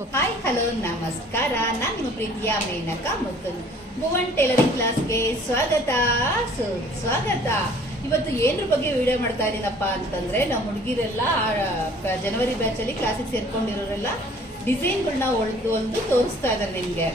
Hi hello ನಮಸ್ಕಾರ. ನಾನು ನಿಮ್ಮ ಪ್ರೀತಿಯ ಮೇನಕಾ ಮತ್ತು ಭುವನ್ ಟೈಲರಿಂಗ್ ಕ್ಲಾಸ್ಗೆ ಸ್ವಾಗತ. ಇವತ್ತು ಏನರ ಬಗ್ಗೆ ವಿಡಿಯೋ ಮಾಡ್ತಾ ಇದ್ದೀನಪ್ಪ ಅಂತಂದ್ರೆ, ನಮ್ಮ ಹುಡುಗಿರೆಲ್ಲ ಜನವರಿ ಬ್ಯಾಚಲ್ಲಿ ಕ್ಲಾಸಿಗೆ ಸೇರ್ಕೊಂಡಿರೋರೆಲ್ಲ ಡಿಸೈನ್ಗಳನ್ನ ಹೊಲ್ದು ತೋರಿಸ್ತಾ ಇದ್ದಾರೆ. ನಿಮಗೆ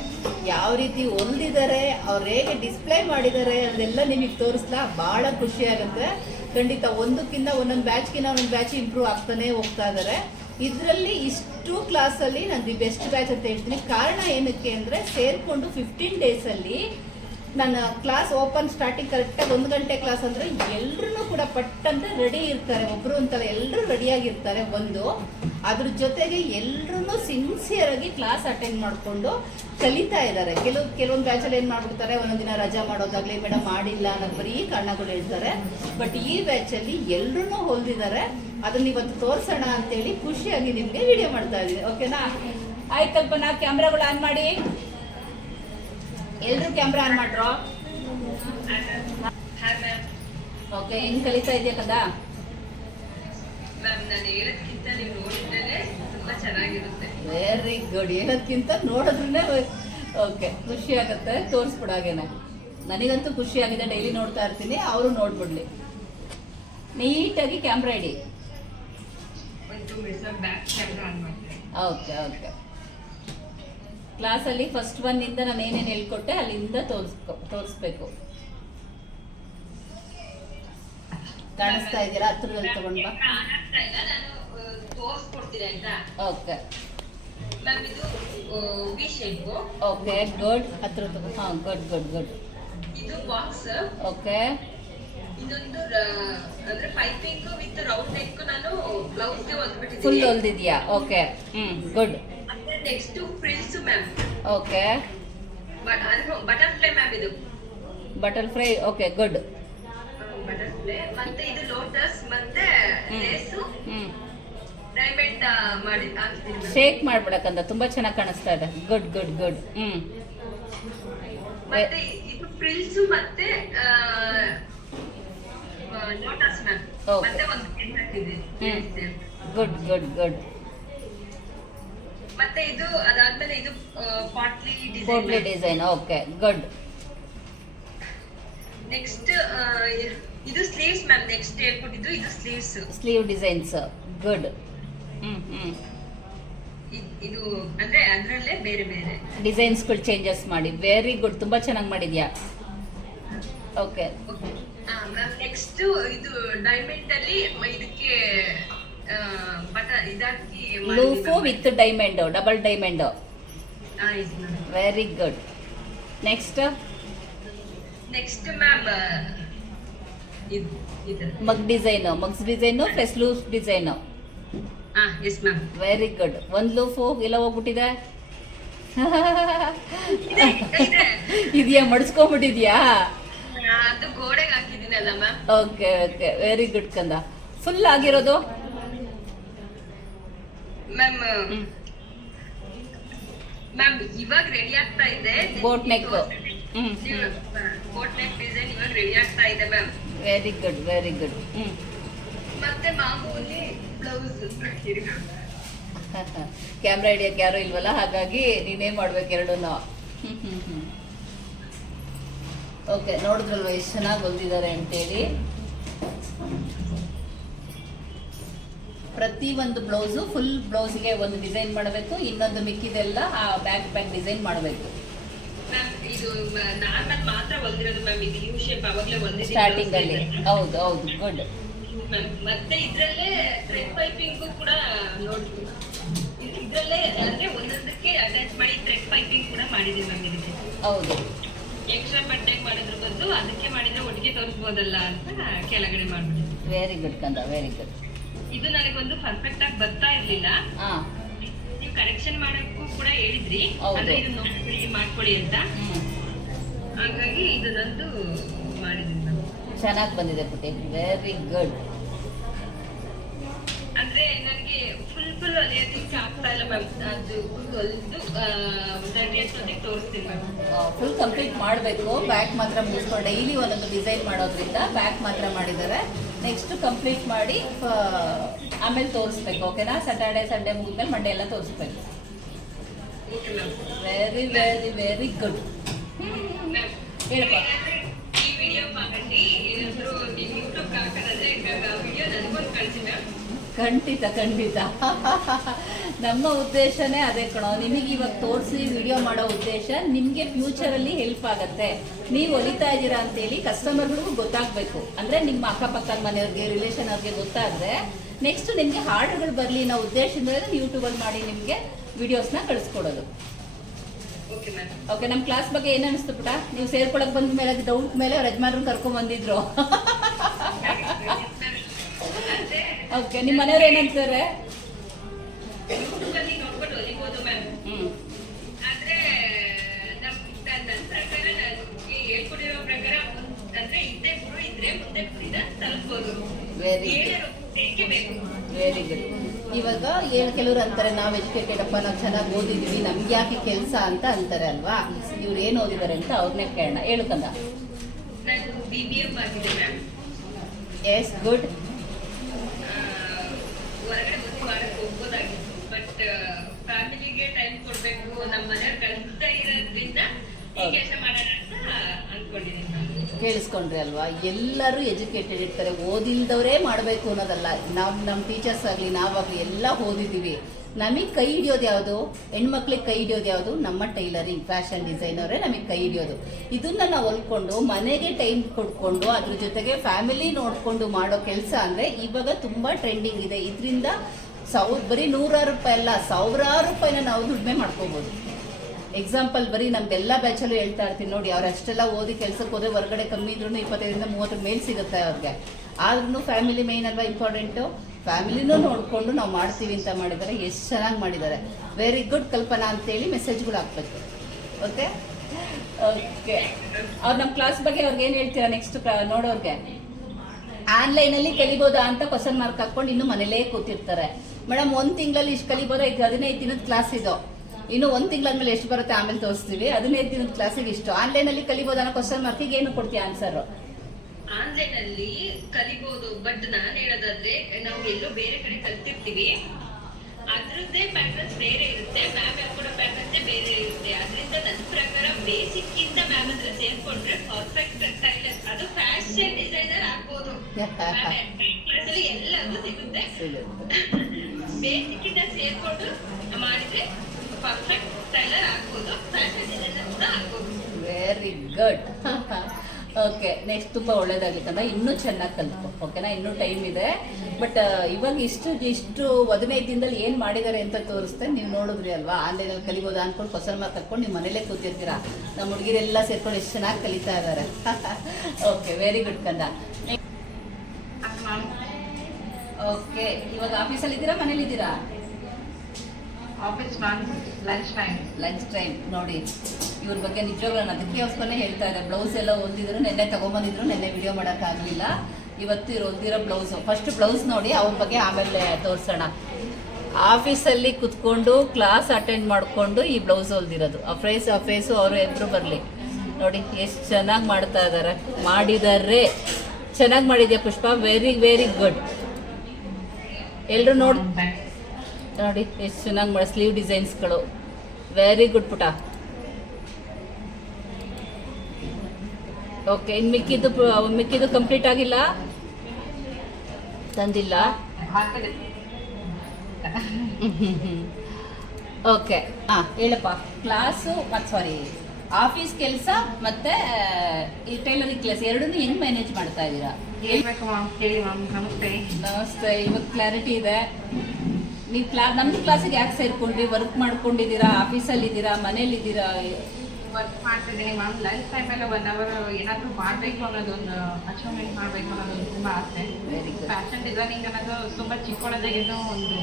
ಯಾವ ರೀತಿ ಹೊಲ್ದಿದ್ದಾರೆ, ಅವ್ರು ಹೇಗೆ ಡಿಸ್ಪ್ಲೇ ಮಾಡಿದ್ದಾರೆ ಅದೆಲ್ಲ ನಿಮಗೆ ತೋರಿಸ್ಲಾ ಭಾಳ ಖುಷಿ ಆಗುತ್ತೆ. ಖಂಡಿತ ಒಂದಕ್ಕಿಂತ ಒಂದೊಂದು ಬ್ಯಾಚ್ ಇಂಪ್ರೂವ್ ಆಗ್ತಾನೆ ಹೋಗ್ತಾ ಇದ್ದಾರೆ. ಇದರಲ್ಲಿ ಇಷ್ಟು ಕ್ಲಾಸಲ್ಲಿ ನಾನು ದಿ ಬೆಸ್ಟ್ ಬ್ಯಾಚ್ ಅಂತ ಹೇಳ್ತೀನಿ. ಕಾರಣ ಏನಕ್ಕೆ ಅಂದರೆ, ಸೇರಿಕೊಂಡು 15 ಡೇಸಲ್ಲಿ ನನ್ನ ಕ್ಲಾಸ್ ಓಪನ್ ಸ್ಟಾರ್ಟಿಂಗ್ ಕರೆಕ್ಟಾಗಿ 1 ಗಂಟೆ ಕ್ಲಾಸ್ ಅಂದರೆ ಎಲ್ಲರೂ ಕೂಡ ಪಟ್ಟಂತ ರೆಡಿ ಇರ್ತಾರೆ. ಒಬ್ಬರು ಅಂತಲ್ಲ, ಎಲ್ಲರೂ ರೆಡಿಯಾಗಿರ್ತಾರೆ. ಅದ್ರ ಜೊತೆಗೆ ಎಲ್ಲರೂ ಸಿನ್ಸಿಯರಾಗಿ ಕ್ಲಾಸ್ ಅಟೆಂಡ್ ಮಾಡಿಕೊಂಡು ಕಲಿತಾ ಇದ್ದಾರೆ. ಕೆಲವೊಂದು ಬ್ಯಾಚಲ್ಲಿ ಏನು ಮಾಡ್ಬಿಡ್ತಾರೆ, ಒಂದೊಂದು ದಿನ ರಜಾ ಮಾಡೋದಾಗಲಿ, ಮೇಡಮ್ ಮಾಡಿಲ್ಲ ಅನ್ನೋದು ಬರೀ ಕಾರಣಗಳು ಹೇಳ್ತಾರೆ. ಬಟ್ ಈ ಬ್ಯಾಚಲ್ಲಿ ಎಲ್ಲರೂ ಹೊಲ್ದಿದ್ದಾರೆ. ಅದನ್ನ ಇವತ್ತು ತೋರಿಸೋಣ ಅಂತೇಳಿ ಖುಷಿಯಾಗಿ ನಿಮಗೆ ವಿಡಿಯೋ ಮಾಡ್ತಾ ಇದ್ದೀನಿ. ಓಕೆನಾ? ಆಯ್ತು ಕಲ್ಪನಾ, ಕ್ಯಾಮ್ರಾಗಳು ಆನ್ ಮಾಡಿ. ಎಲ್ಲರೂ ಕ್ಯಾಮ್ರಾ ಆನ್ ಮಾಡ್ರೋ. ಓಕೆ, ಹೆಂಗ್ ಕಲಿತಾ ಇದೆಯಾ ಕದಾ? Very good. ಹೇಳೋದ್ಕಿಂತ ನೋಡೋದ್ರನ್ನೇ ಓಕೆ ಖುಷಿ ಆಗುತ್ತೆ. ತೋರಿಸ್ಬಿಡಾಗೇನೆ ನನಗಂತೂ ಖುಷಿ ಆಗಿದೆ. ಡೈಲಿ ನೋಡ್ತಾ ಇರ್ತೀನಿ, ಅವರು ನೋಡ್ಬಿಡ್ಲಿ. ನೀಟಾಗಿ ಕ್ಯಾಮ್ರಾ ಇಡಿ. Okay okay. ಕ್ಲಾಸಲ್ಲಿ ಫಸ್ಟ್ ಒನ್ನಿಂದ ನಾನು ಏನೇನು ಹೇಳ್ಕೊಟ್ಟೆ ಅಲ್ಲಿಂದ ತೋರಿಸ್ಬೇಕು. ಕಾಣಿಸ್ತಾ ಇದ್ದೀರಾ? ಹತ್ರದಲ್ಲಿ ತಗೊಂಡ್ ಬಾ. Okay okay good. ಹತ್ರ ತಗೋ. ಹಾ ಗುಡ್ ಗುಡ್ ಗುಡ್. ಇದು ಬಾಕ್ಸ್. ಓಕೆ. ಇದೊಂದು ಅಂದ್ರೆ ಪೈಪಿಂಗ್ ವಿತ್ ರೌಂಡ್ ನೆಕ್ ನಾನು ಬ್ಲೌಸ್ ಗೆ ಹೊಲ್ಬಿಟ್ಟಿದ್ದೀನಿ. ಫುಲ್ ಹೊಲ್ದಿದ್ಯಾ? ಓಕೆ. ಗುಡ್. ಮತ್ತೆ next frills ma'am. Okay. Butterfly ma'am. ಇದು ಬಟರ್ಫ್ಲೈ. Okay good. ಬಟರ್ಫ್ಲೈ. ಮತ್ತೆ ಇದು ಲೋಟಸ್ ಮತ್ತೆ ಲೇಸ್ ಡೈಮಂಡ್ ಮಾಡಿ ಹಾಕ್ತೀನಿ. ಶೇಕ್ ಮಾಡ್ಬಿಡಕ್ಕಂತ ತುಂಬಾ ಚೆನ್ನಾಗಿ ಕಾಣಿಸ್ತಾ ಇದೆ. Good good good. ಮತ್ತೆ ಇದು ಫ್ರಿಲ್ಸ್ ಮತ್ತೆ ಲೋಟಸ್ ಮ್ಯಾಮ್. ಮತ್ತೆ ಒಂದು ಪೆನ್ ಹಾಕಿದ್ದೀನಿ. Good good good. ಮತ್ತೆ ಇದು ಅದಾದ್ಮೇಲೆ ಇದು potli design. Okay good. Next ಇದು ಸ್ಲೀವ್ಸ್ ಮ್ಯಾಮ್. ನೆಕ್ಸ್ಟ್ ಹೇಳ್ಕೊಟ್ಟಿದ್ದು ಇದು ಸ್ಲೀವ್ ಡಿಸೈನ್ಸ್. ಗುಡ್. ಇದು ಅಂದ್ರೆ ಅದರಲ್ಲೇ ಬೇರೆ ಬೇರೆ ಡಿಸೈನ್ಸ್ಗಳು ಚೇಂಜಸ್ ಮಾಡಿ. Very good. ತುಂಬಾ ಚೆನ್ನಾಗಿ ಮಾಡಿದ್ಯಾ. Okay ma'am. ನೆಕ್ಸ್ಟ್ ಇದು ಡೈಮಂಡ್ ಅಲ್ಲಿ ಇದಕ್ಕೆ ಇದಾಕಿ loop with diamond, double diamond. Very good. Next ma'am mugs design plus loop design. Yes ma'am. Very good. ಒಂದು ಲೂಫು ಎಲ್ಲ ಹೋಗ್ಬಿಟ್ಟಿದೆ. ಇದೆಯಾ? ಮಡಿಸ್ಕೊಂಡ್ಬಿಟ್ಟಿದ್ಯಾ? ಅದು ಗೋಡೆಗೆ ಹಾಕಿದ್ದೀನಲ್ಲ ma'am. Okay okay. Very good ಕಂದ. ಫುಲ್ ಆಗಿರೋದು ಮ್ಯಾಮ್. ಇವಾಗ ರೆಡಿ ಆಗ್ತಾ ಇದೆ. Boat neck. Boat neck design ಇವಾಗ ರೆಡಿ ಆಗ್ತಾ ಇದೆ ma'am. Very good very good. ಮತ್ತೆ ಮಾಮೂಲಿ ಬ್ಲೌಸ್. ಕ್ಯಾಮ್ರಾ ಹಿಡಿಯಕ್ಕೆ ಯಾರು ಇಲ್ವಲ್ಲ, ಹಾಗಾಗಿ ನೀನೇ ಮಾಡ್ಬೇಕು ಎರಡೂನು. ಓಕೆ, ನೋಡಿದ್ರಲ್ವ ಎಷ್ಟು ಚೆನ್ನಾಗಿ ಹೊಲ್ದಿದ್ದಾರೆ ಅಂತೇಳಿ. ಪ್ರತಿ ಒಂದು ಬ್ಲೌಸು ಫುಲ್ ಬ್ಲೌಸ್ಗೆ ಒಂದು ಡಿಸೈನ್ ಮಾಡಬೇಕು, ಇನ್ನೊಂದು ಮಿಕ್ಕಿದೆಲ್ಲ ಆ ಬ್ಯಾಕ್ ಡಿಸೈನ್ ಮಾಡಬೇಕು. ಇದು ನಾರ್ಮಲ್ ಮಾತ್ರ ಹೊಲ್ದಿರೋದು ಮ್ಯಾಮ್. ಇದು ಯು ಶೇಪ್ ಅವಾಗಲೇ ಹೊಲ್ದಿದ್ದೀನಿ ಸ್ಟಾರ್ಟಿಂಗ್ ಅಲ್ಲಿ. ಹೌದು ಹೌದು ಗುಡ್. ಮತ್ತೆ ಇದ್ರಲ್ಲೇ ಥ್ರೆಡ್ ಪೈಪಿಂಗ್ ಕೂಡ ನೋಡಿ. ಇದ್ರಲ್ಲೇ ಅಂದ್ರೆ ಒಂದೊಂದಕ್ಕೆ ಅಟ್ಯಾಚ್ ಮಾಡಿ ಥ್ರೆಡ್ ಪೈಪಿಂಗ್ ಕೂಡ ಮಾಡಿದೀನಿ ಮ್ಯಾಮ್. ಇದಕ್ಕೆ ಹೌದು. ಎಕ್ಸ್ಟ್ರಾ ಬಟ್ಟೆಗೆ ಮಾಡಿದ್ರ ಬದಲು ಅದಕ್ಕೆ ಮಾಡಿದ್ರೆ ಒಟ್ಟಿಗೆ ತೋರಿಸ್ಬೋದಲ್ಲ ಅಂತ ಕೆಳಗಡೆ ಮಾಡ್ಬಿಟ್ಟು. ವೆರಿ ಗುಡ್ ಕಂದ, ವೆರಿ ಗುಡ್. ಇದು ನನಗೊಂದು ಪರ್ಫೆಕ್ಟ್ ಆಗಿ ಬರ್ತಾ ಇರ್ಲಿಲ್ಲ. ನೀವು ಕರೆಕ್ಷನ್ ಮಾಡಕ್ಕೂ ಕೂಡ ಹೇಳಿದ್ರಿ, ಅಂದ್ರೆ ಇದು ನೋಡಿ ಮಾಡ್ಕೊಳ್ಳಿ ಅಂತ. ಹಾಗಾಗಿ ಇದು ನಂದು ಮಾಡಿದ್ದೀನಿ ಮ್ಯಾಮ್. ಚೆನ್ನಾಗಿ ಬಂದಿದೆ ಪುಟ್ಟಿ. Very good. ಅಂದ್ರೆ ನನಗೆ ಫುಲ್ ಹೊಲಿಯೋದಕ್ಕೆ ಆಗ್ತಾ ಇಲ್ಲ ಮ್ಯಾಮ್. ಅದು ಹೊಲಿದು ತೋರಿಸ್ತೀನಿ ಮ್ಯಾಮ್. ಫುಲ್ ಕಂಪ್ಲೀಟ್ ಮಾಡಬೇಕು. ಬ್ಯಾಕ್ ಮಾತ್ರ ಮುಗಿಸ್ಕೊಂಡು ಡೈಲಿ ಒಂದೊಂದು ಡಿಸೈನ್ ಮಾಡೋದ್ರಿಂದ ಬ್ಯಾಕ್ ಮಾತ್ರ ಮಾಡಿದ್ದಾರೆ. ನೆಕ್ಸ್ಟ್ ಕಂಪ್ಲೀಟ್ ಮಾಡಿ ಆಮೇಲೆ ತೋರಿಸ್ಬೇಕು. ಓಕೆನಾ? ಸ್ಯಾಟರ್ಡೆ ಸಂಡೇ ಮುಗಿದ್ಮೇಲೆ ಮಂಡೇ ಎಲ್ಲ ತೋರಿಸ್ಬೇಕು. Very very very good. ಹೇಳಪ್ಪ. ಈ ವಿಡಿಯೋ ಮಾಡಿ ಏನಾದ್ರು ನೀವು ಯೂಟ್ಯೂಬ್ ಹಾಕೋದಾದ್ರೆ ವಿಡಿಯೋ ನನಗೊಂದು ಕಳಿಸಿ ಮ್ಯಾಮ್. ಖಂಡಿತ ಖಂಡಿತ. ನಮ್ಮ ಉದ್ದೇಶನೇ ಅದೇ ಕಣೋ, ನಿಮಗೆ ಇವಾಗ ತೋರಿಸಿ ವಿಡಿಯೋ ಮಾಡೋ ಉದ್ದೇಶ ನಿಮಗೆ ಫ್ಯೂಚರಲ್ಲಿ ಹೆಲ್ಪ್ ಆಗುತ್ತೆ. ನೀವು ಹೊಲಿತಾ ಇದ್ದೀರಾ ಅಂತೇಳಿ ಕಸ್ಟಮರ್ಗಳಿಗೂ ಗೊತ್ತಾಗಬೇಕು. ಅಂದರೆ ನಿಮ್ಮ ಅಕ್ಕಪಕ್ಕದ ಮನೆಯವ್ರಿಗೆ, ರಿಲೇಷನ್ ಅವ್ರಿಗೆ ಗೊತ್ತಾದರೆ ನೆಕ್ಸ್ಟ್ ನಿಮಗೆ ಆರ್ಡರ್ಗಳು ಬರಲಿ ಅನ್ನೋ ಉದ್ದೇಶದಿಂದ ಯೂಟ್ಯೂಬಲ್ಲಿ ಮಾಡಿ ನಿಮಗೆ ವಿಡಿಯೋಸ್ನ ಕಳಿಸ್ಕೊಡೋದು. ಓಕೆ, ನಮ್ಮ ಕ್ಲಾಸ್ ಬಗ್ಗೆ ಏನು ಅನಿಸ್ತು ಪುಟ? ನೀವು ಸೇರ್ಕೊಳಕ್ ಬಂದ ಮೇಲೆ ಡೌಟ್ ಮೇಲೆ ಯಜಮಾನ್ರನ್ನ ಕರ್ಕೊಂಡ್ ಬಂದಿದ್ರು. ಓಕೆ, ನಿಮ್ಮ ಮನೆಯವ್ರು ಏನಂತಾರೆ? Very good. ಇವಾಗ ಕೆಲವರು ಅಂತಾರೆ ನಾವು ಎಜುಕೇಟೆಡ್ ಅಪ್ಪ, ನಾವು ಚೆನ್ನಾಗಿ ಓದಿದೀವಿ, ನಮ್ಗೆ ಯಾಕೆ ಕೆಲಸ ಅಂತ ಅಂತಾರೆ ಅಲ್ವಾ? ಇವ್ರು ಏನು ಓದಿದ್ದಾರೆ ಅಂತ ಅವ್ರನ್ನೇ ಕೇಳೋಣ. ಹೇಳುಕಂದ. Yes, good. ಹೊರಗಡೆ ವಾರಕ್ಕೆ ಹೋಗ್ಬೋದಾಗಿತ್ತು, ಬಟ್ ಫ್ಯಾಮಿಲಿಗೆ ಟೈಮ್ ಕೊಡ್ಬೇಕು, ನಮ್ಮ ಮನೆಯವ್ರು ಕಳಿಸ್ತಾ ಇರೋದ್ರಿಂದ ಈ ಕೆಲಸ ಮಾಡೋಣ ಅಂತ ಅನ್ಕೊಂಡಿದ್ದೀನಿ. ಕೇಳಿಸ್ಕೊಂಡ್ರಿ ಅಲ್ವಾ? ಎಲ್ಲರೂ ಎಜುಕೇಟೆಡ್ ಇರ್ತಾರೆ, ಓದಿಲ್ದವರೇ ಮಾಡಬೇಕು ಅನ್ನೋದಲ್ಲ. ನಮ್ಮ ಟೀಚರ್ಸ್ ಆಗಲಿ ನಾವಾಗಲಿ ಎಲ್ಲ ಓದಿದ್ದೀವಿ. ನಮಗೆ ಕೈ ಹಿಡಿಯೋದು ಯಾವುದು? ಹೆಣ್ಮಕ್ಳಿಗೆ ಕೈ ಹಿಡಿಯೋದು ಯಾವುದು? ನಮ್ಮ ಟೈಲರಿಂಗ್, ಫ್ಯಾಷನ್ ಡಿಸೈನರೇ ನಮಗೆ ಕೈ ಹಿಡಿಯೋದು. ಇದನ್ನ ನಾವು ಹೊಲ್ಕೊಂಡು ಮನೆಗೆ ಟೈಮ್ ಕೊಡ್ಕೊಂಡು ಅದ್ರ ಜೊತೆಗೆ ಫ್ಯಾಮಿಲಿ ನೋಡಿಕೊಂಡು ಮಾಡೋ ಕೆಲಸ ಅಂದರೆ ಇವಾಗ ತುಂಬ ಟ್ರೆಂಡಿಂಗ್ ಇದೆ. ಇದರಿಂದ ಬರೀ 100 ರೂಪಾಯಿ ಅಲ್ಲ, 1000 ರೂಪಾಯಿನ ನಾವು ದುಡಿಮೆ ಮಾಡ್ಕೋಬೋದು. ಎಕ್ಸಾಂಪಲ್ ಬರೀ ನಮ್ದೆಲ್ಲ ಬ್ಯಾಚಲ್ಲೂ ಹೇಳ್ತಾ ಇರ್ತೀನಿ ನೋಡಿ, ಅವ್ರು ಅಷ್ಟೆಲ್ಲ ಓದಿ ಕೆಲಸಕ್ಕೆ ಹೋದ್ರೆ ಹೊರಗಡೆ ಕಮ್ಮಿ ಇದ್ರೂ 25-30 ಮೇಲ್ ಸಿಗುತ್ತೆ ಅವ್ರಿಗೆ. ಆದ್ರೂ ಫ್ಯಾಮಿಲಿ ಮೇನ್ ಅಲ್ವಾ ಇಂಪಾರ್ಟೆಂಟು. ಫ್ಯಾಮಿಲಿನೂ ನೋಡಿಕೊಂಡು ನಾವು ಮಾಡ್ತೀವಿ ಅಂತ ಮಾಡಿದ್ದಾರೆ. ಎಷ್ಟು ಚೆನ್ನಾಗಿ ಮಾಡಿದ್ದಾರೆ. ವೆರಿ ಗುಡ್ ಕಲ್ಪನಾ ಅಂತೇಳಿ ಮೆಸೇಜ್ಗಳು ಹಾಕ್ಬೇಕು. ಓಕೆ ಓಕೆ, ಅವ್ರು ನಮ್ಮ ಕ್ಲಾಸ್ ಬಗ್ಗೆ ಅವ್ರಿಗೆ ಏನು ಹೇಳ್ತೀರಾ ನೆಕ್ಸ್ಟ್ ನೋಡೋರಿಗೆ? ಆನ್ಲೈನಲ್ಲಿ ಕಲಿಬೋದಾ ಅಂತ ಕ್ವಶನ್ ಮಾರ್ಕ್ ಹಾಕ್ಕೊಂಡು ಇನ್ನೂ ಮನೇಲೇ ಕೂತಿರ್ತಾರೆ. ಮೇಡಮ್ 1 ತಿಂಗಳಲ್ಲಿ ಇಷ್ಟು ಕಲಿಬೋದಾ? ಇದು 15 ದಿನದ ಕ್ಲಾಸ್ ಇದು. ಇನ್ನು 1 ತಿಂಗಳಾದ್ಮೇಲೆ ಎಷ್ಟು ಬರುತ್ತೆ ಆಮೇಲೆ ತೋರಿಸ್ತೀವಿ. 15 ದಿನದ ಕ್ಲಾಸಿಗೆ ಇಷ್ಟು. ಆನ್ಲೈನಲ್ಲಿ ಕಲಿಬೋದಾ ಅನ್ನೋ ಕ್ವಶನ್ ಮಾರ್ಕಿಗೆ ಏನು ಕೊಡ್ತೀಯ ಆನ್ಸರ್? ಆನ್ಲೈನ್ ಅಲ್ಲಿ ಕಲಿಬಹುದು, ಬಟ್ ನಾನ್ ಹೇಳೋದಾದ್ರೆ ನಾವು ಎಲ್ಲೋ ಬೇರೆ ಕಡೆ ಕಲ್ತಿರ್ತೀವಿ, ಅದ್ರದ್ದೇ ಪ್ಯಾಟರ್ನ್ಸ್ ಬೇರೆ ಇರುತ್ತೆ, ಮ್ಯಾಮ್ ಹೇಳ್ಕೊಡೋ ಪ್ಯಾಟರ್ನ್ಸ್ ಬೇರೆ ಇರುತ್ತೆ. ಅದರಿಂದ ನನ್ನ ಪ್ರಕಾರ ಬೇಸಿಕ್ ಇಂದ ಮ್ಯಾಮ್ ಹತ್ರ ಸೇರ್ಕೊಂಡ್ರೆ ಪರ್ಫೆಕ್ಟ್ ಟೈಲರ್, ಅದು ಫ್ಯಾಷನ್ ಡಿಸೈನರ್ ಆಗ್ಬೋದು. ಎಲ್ಲದೂ ಸಿಗುತ್ತೆ. ಬೇಸಿಕ್ ಇಂದ ಸೇರ್ಕೊಂಡು ಮಾಡಿದ್ರೆ ಪರ್ಫೆಕ್ಟ್ ಟೈಲರ್ ಆಗ್ಬೋದು, ಫ್ಯಾಷನ್ ಡಿಸೈನರ್ ಕೂಡ ಆಗ್ಬೋದು. Very good. ಓಕೆ, ನೆಕ್ಸ್ಟ್ ತುಂಬ ಒಳ್ಳೇದಾಗಿತ್ತಂದ್ರೆ ಇನ್ನೂ ಚೆನ್ನಾಗಿ ಕಲ್ತ್ಕೊ. ಓಕೆನಾ? ಇನ್ನೂ ಟೈಮ್ ಇದೆ. ಬಟ್ ಇವಾಗ ಇಷ್ಟು 15 ದಿನದಲ್ಲಿ ಏನು ಮಾಡಿದ್ದಾರೆ ಅಂತ ತೋರಿಸ್ತೆ. ನೀವು ನೋಡಿದ್ರಿ ಅಲ್ವಾ? ಆನ್ಲೈನಲ್ಲಿ ಕಲಿಬೋದಾ ಅಂದ್ಕೊಂಡು ಕ್ವಶನ್ ಮಾರ್ಕ್ ಹಾಕ್ಕೊಂಡು ನೀವು ಮನೇಲೇ ಕೂತಿರ್ತೀರಾ. ನಮ್ಮ ಹುಡುಗಿರೆಲ್ಲ ಸೇರ್ಕೊಂಡು ಎಷ್ಟು ಚೆನ್ನಾಗಿ ಕಲಿತಾ ಇದ್ದಾರೆ. ಓಕೆ, ವೆರಿ ಗುಡ್ ಕಂದ. ಓಕೆ, ಇವಾಗ ಆಫೀಸಲ್ಲಿ ಇದ್ದೀರಾ ಮನೇಲಿದ್ದೀರಾ? Office lunch time. ನೋಡಿ, ಇವ್ರ ಬಗ್ಗೆ ನಿಜವಾಗ್ಲೂ ನಾನು ಅದಕ್ಕೋಸ್ಕರನೇ ಹೇಳ್ತಾ ಇದ್ದೆ. ಬ್ಲೌಸ್ ಎಲ್ಲ ಹೊಲ್ದಿದ್ರು, ನೆನ್ನೆ ತೊಗೊಂಬಂದಿದ್ರು, ನೆನ್ನೆ ವಿಡಿಯೋ ಮಾಡೋಕ್ಕಾಗಲಿಲ್ಲ. ಇವತ್ತು ಇವ್ರು ಹೊಲ್ದಿರೋ ಬ್ಲೌಸು, ಫಸ್ಟ್ ಬ್ಲೌಸ್ ನೋಡಿ, ಅವ್ರ ಬಗ್ಗೆ ಆಮೇಲೆ ತೋರಿಸೋಣ. ಆಫೀಸಲ್ಲಿ ಕುತ್ಕೊಂಡು ಕ್ಲಾಸ್ ಅಟೆಂಡ್ ಮಾಡಿಕೊಂಡು ಈ ಬ್ಲೌಸ್ ಹೊಲ್ದಿರೋದು. ಆ ಫೇಸು ಅವರು ಎಬ್ಬರು ಬರಲಿ. ನೋಡಿ ಎಷ್ಟು ಚೆನ್ನಾಗಿ ಮಾಡ್ತಾ ಮಾಡಿದ್ದಾರೆ. ಚೆನ್ನಾಗಿ ಮಾಡಿದ್ಯಾ ಪುಷ್ಪ, ವೆರಿ ವೆರಿ ಗುಡ್. ಎಲ್ಲರೂ ನೋಡಿ ಎಷ್ಟು ಚೆನ್ನಾಗಿ ಮಾಡಿ ಸ್ಲೀವ್ ಡಿಸೈನ್ಸ್ಗಳು. ವೆರಿ ಗುಡ್ ಪುಟ. ಓಕೆ, ಇನ್ನು ಮಿಕ್ಕಿದ್ದು ಕಂಪ್ಲೀಟ್ ಆಗಿಲ್ಲ, ತಂದಿಲ್ಲ. ಓಕೆ, ಹೇಳಪ್ಪ. ಕ್ಲಾಸು ಮತ್ತು ಸಾರಿ ಆಫೀಸ್ ಕೆಲಸ ಮತ್ತು ಈ ಟೈಲರಿಂಗ್ ಕೆಲಸ ಎರಡನ್ನೂ ಹೆಂಗೆ ಮ್ಯಾನೇಜ್ ಮಾಡ್ತಾ ಇದ್ದೀರಾ? ಹೇಳ್ಬೇಕು ಮ್ಯಾಮ್. ಹೇಳಿ ಮ್ಯಾಮ್. ನಮಸ್ತೆ. ಇವಾಗ ಕ್ಲಾರಿಟಿ ಇದೆ. ನೀವು ನಮ್ದು ಕ್ಲಾಸಿಗೆ ಯಾಕೆ ಸೇರ್ಕೊಂಡ್ರಿ? ವರ್ಕ್ ಮಾಡ್ಕೊಂಡಿದ್ದೀರಾ, ಆಫೀಸಲ್ಲಿದ್ದೀರಾ, ಮನೇಲಿದ್ದೀರಾ? ವರ್ಕ್ ಮಾಡ್ತಿದ್ದೀನಿ ಮ್ಯಾಮ್. ಲಂಚ್ ಟೈಮಲ್ಲಿ 1 ಅವರ್ ಏನಾದರೂ ಮಾಡಬೇಕು ಅನ್ನೋದೊಂದು ಅಚೀವ್ಮೆಂಟ್ ಮಾಡಬೇಕು ಅನ್ನೋದೊಂದು ತುಂಬ ಆಸೆ. Very good. ಫ್ಯಾಷನ್ ಡಿಸೈನಿಂಗ್ ಅನ್ನೋದು ತುಂಬ ಚಿಕ್ಕೊಳದಾಗಿನೂ ಒಂದು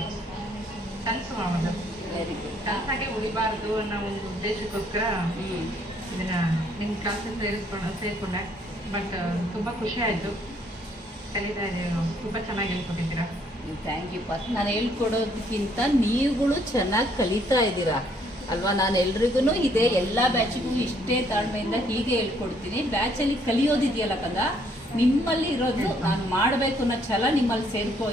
ಕನಸು ಮ್ಯಾಮ್. ಅದು ವೆರಿ ಗುಡ್. ಕನಸಾಗೆ ಉಳಿಬಾರ್ದು ಅನ್ನೋ ಒಂದು ಉದ್ದೇಶಕ್ಕೋಸ್ಕರ ಇದನ್ನು ನಿಮ್ಮ ಕ್ಲಾಸಿಗೆ ಸೇರಿಕೊಂಡೆ. ಬಟ್ ತುಂಬ ಖುಷಿ ಆಯಿತು. ಕಲಿತಾ ಇದ್ದೀವಿ, ತುಂಬ ಚೆನ್ನಾಗಿ ಹೇಳ್ಕೊಟ್ಟಿದ್ದೀರಾ. ಥ್ಯಾಂಕ್ ಯು ಪಾ. ನಾನು ಹೇಳ್ಕೊಡೋದಕ್ಕಿಂತ ನೀವುಗಳು ಚೆನ್ನಾಗಿ ಕಲಿತಾ ಇದ್ದೀರಾ ಅಲ್ವಾ? ನಾನು ಎಲ್ರಿಗೂ ಇದೆ, ಎಲ್ಲ ಬ್ಯಾಚಿಗೂ ಇಷ್ಟೇ ತಾಳ್ಮೆಯಿಂದ ಹೀಗೆ ಹೇಳ್ಕೊಡ್ತೀನಿ. ಬ್ಯಾಚಲ್ಲಿ ಕಲಿಯೋದಿದೆಯಲ್ಲ ಕಂದ, ನಿಮ್ಮಲ್ಲಿ ಇರೋದು ನಾನು ಮಾಡಬೇಕು ಅನ್ನೋ ಛಲ ನಿಮ್ಮಲ್ಲಿ